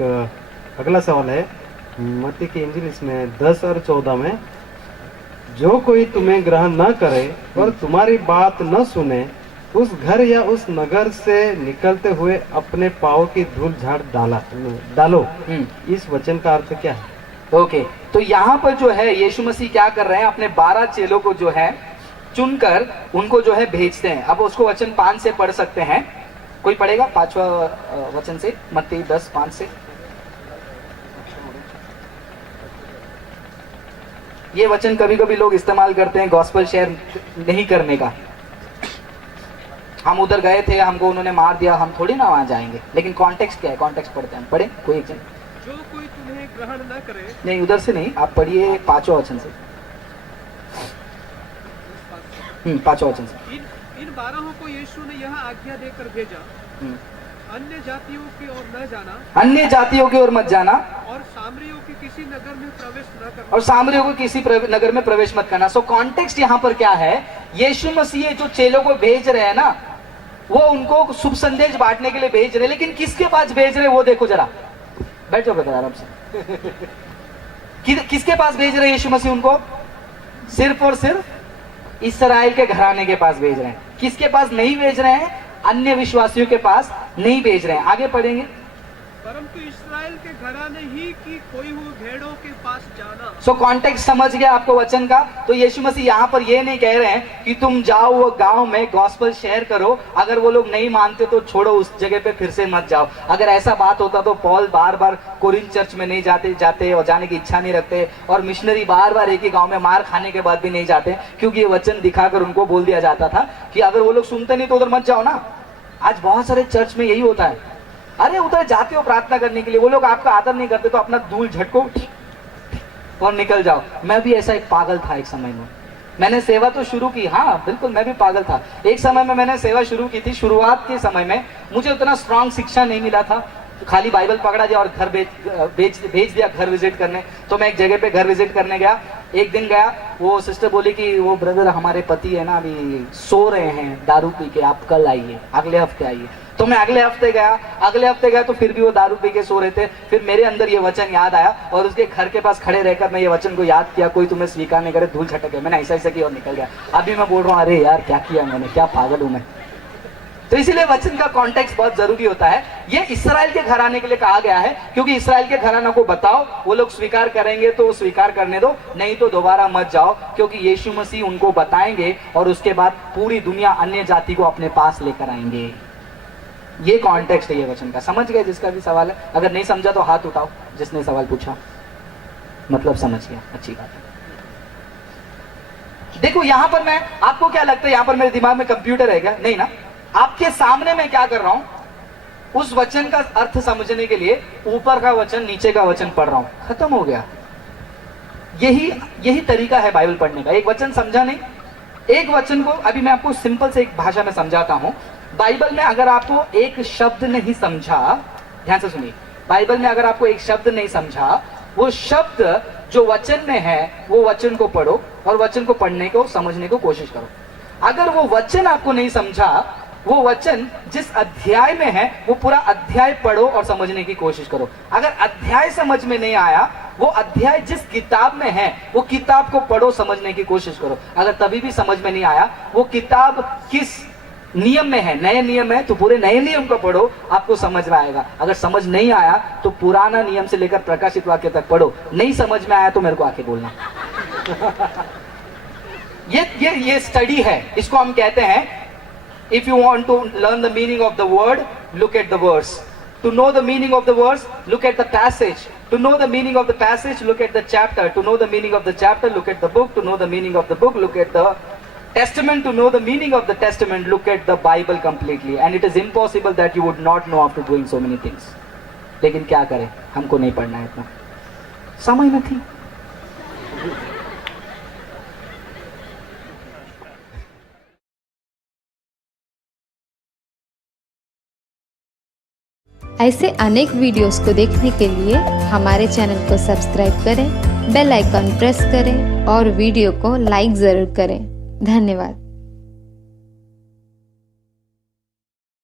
अगला सवाल है मत्ती की इंजील इसमें 10 और 14 में, जो कोई तुम्हें ग्रहण न करे और तुम्हारी बात न सुने, उस घर या उस नगर से निकलते हुए अपने पाँव की धूल झाड़ डालो। इस वचन का अर्थ क्या है? ओके, तो यहाँ पर जो है यीशु मसीह क्या कर रहे हैं, अपने 12 चेलों को जो है चुनकर उनको जो है भेजते हैं। अब उसको वचन 5 से पढ़ सकते हैं, कोई पढ़ेगा 5वां वचन से, मत्ती 10:5 से। ये वचन कभी कभी लोग इस्तेमाल करते हैं गॉस्पेल शेयर नहीं करने का। हम उधर गए थे, हमको उन्होंने मार दिया, हम थोड़ी ना वहां जाएंगे, लेकिन कॉन्टेक्स्ट क्या है, कॉन्टेक्स्ट पढ़ते हैं। पढ़े कोई एक जन? जो कोई तुम्हें ग्रहण न करे। नहीं, उधर से नहीं, आप पढ़िए 5वां वचन से। 5वां वचन से। इन 12 को यीशु ने यह आज्ञा देकर भेजा, अन्य जातियों की ओर न जाना, अन्य जातियों की ओर मत जाना, और सामरियों के किसी नगर में प्रवेश न करना, और सामरियों को किसी नगर में प्रवेश मत करना। सो कॉन्टेक्स्ट यहाँ पर क्या है, यीशु मसीह जो चेलों को भेज रहे हैं ना, वो उनको शुभ संदेश बांटने के लिए भेज रहे हैं, लेकिन किसके पास भेज रहे हैं वो देखो जरा। बैठ जाओ बेटा आराम से। किसके पास भेज रहे हैं यीशु मसीह उनको? सिर्फ और सिर्फ इस्राएल के घराने के पास भेज रहे हैं। किसके पास नहीं भेज रहे हैं? अन्य विश्वासियों के पास नहीं भेज रहे हैं। आगे पढ़ेंगे। परंतु इस्राएल के घराने ही की कोई हुई भेड़ों के पास जाना। सो कॉन्टेक्स्ट समझ गया आपको वचन का? तो यीशु मसीह यहाँ पर ये नहीं कह रहे हैं कि तुम जाओ वो गांव में गॉस्पेल शेयर करो, अगर वो लोग नहीं मानते तो छोड़ो, उस जगह पे फिर से मत जाओ। अगर ऐसा बात होता तो पॉल बार बार कोरिन्थ चर्च में नहीं जाते और जाने की इच्छा नहीं रखते, और मिशनरी बार बार एक ही गाँव में मार खाने के बाद भी नहीं जाते, क्योंकि ये वचन दिखाकर उनको बोल दिया जाता था कि अगर वो लोग सुनते नहीं तो उधर मत जाओ ना। आज बहुत सारे चर्च में यही होता है, अरे उधर जाते हो प्रार्थना करने के लिए, वो लोग आपका आदर नहीं करते तो अपना धूल झटको और निकल जाओ। मैं भी ऐसा एक पागल था एक समय में। मैंने सेवा तो शुरू की, हाँ बिल्कुल मैं भी पागल था। एक समय में मैंने सेवा शुरू की थी। शुरुआत के समय में मुझे उतना स्ट्रांग शिक्षा नहीं मिला था, खाली बाइबल पकड़ा दिया और घर भेज दिया घर विजिट करने। तो मैं एक जगह पे घर विजिट करने गया। एक दिन गया, वो सिस्टर बोली कि वो ब्रदर हमारे पति है ना अभी सो रहे हैं दारू पी के, आप कल आइए, अगले हफ्ते आइए। तो मैं अगले हफ्ते गया तो फिर भी वो दारू पी के सो रहे थे। फिर मेरे अंदर ये वचन याद आया और उसके घर के पास खड़े रहकर मैं ये वचन को याद किया, कोई तुम्हें स्वीकार नहीं करे धूल झटके। मैंने ऐसा किया और निकल गया। अभी मैं बोल रहा हूँ अरे यार क्या किया मैंने, क्या पागल हूं मैं। तो इसीलिए वचन का कॉन्टेक्स्ट बहुत जरूरी होता है। ये इस्राएल के घराने के लिए कहा गया है, क्योंकि इस्राएल के घराना को बताओ, वो लोग स्वीकार करेंगे तो स्वीकार करने दो, नहीं तो दोबारा मत जाओ, क्योंकि यीशु मसीह उनको बताएंगे और उसके बाद पूरी दुनिया अन्य जाति को अपने पास लेकर आएंगे। ये कॉन्टेक्स्ट है ये वचन का। समझ गए जिसका भी सवाल है? अगर नहीं समझा तो हाथ उठाओ जिसने सवाल पूछा, मतलब समझ गया, अच्छी बात है। देखो यहां पर मैं, आपको क्या लगता है यहां पर मेरे दिमाग में कंप्यूटर है क्या? नहीं ना। आपके सामने मैं क्या कर रहा हूं, उस वचन का अर्थ समझने के लिए ऊपर का वचन नीचे का वचन पढ़ रहा हूं, खत्म हो गया। यही तरीका है बाइबल पढ़ने का। एक वचन समझा नहीं, एक वचन को अभी मैं आपको सिंपल से एक भाषा में समझाता हूं। बाइबल में अगर आपको एक शब्द नहीं समझा, ध्यान से सुनिए, बाइबल में अगर आपको एक शब्द नहीं समझा, वो शब्द जो वचन में है वो वचन को पढ़ो और वचन को पढ़ने को समझने को कोशिश करो। अगर वो वचन आपको नहीं समझा, वो वचन जिस अध्याय में है वो पूरा अध्याय पढ़ो और समझने की कोशिश करो। अगर अध्याय समझ में नहीं आया, वो अध्याय जिस किताब में है वो किताब को पढ़ो, समझने की कोशिश करो। अगर तभी भी समझ में नहीं आया वो किताब किस नियम में है, नए नियम है तो पूरे नए नियम को पढ़ो, आपको समझ में आएगा। अगर समझ नहीं आया तो पुराना नियम से लेकर प्रकाशित वाक्य तक पढ़ो। नहीं समझ में आया तो मेरे को आके बोलना। ये स्टडी है, इसको हम कहते हैं if you want to learn the meaning of the word, look at the verse. To know the meaning of the verse, look at the passage. To know the meaning of the passage, look at the chapter. To know the meaning of the chapter, look at the book. To know the meaning of the book, look at the testament. To know the meaning of the testament, look at the Bible completely. And it is impossible that you would not know after doing so many things. लेकिन क्या करें, हमको नहीं पढ़ना है, इतना समय नहीं। ऐसे अनेक वीडियोस को देखने के लिए हमारे चैनल को सब्सक्राइब करें, बेल आइकॉन प्रेस करें और वीडियो को लाइक ज़रूर करें। धन्यवाद।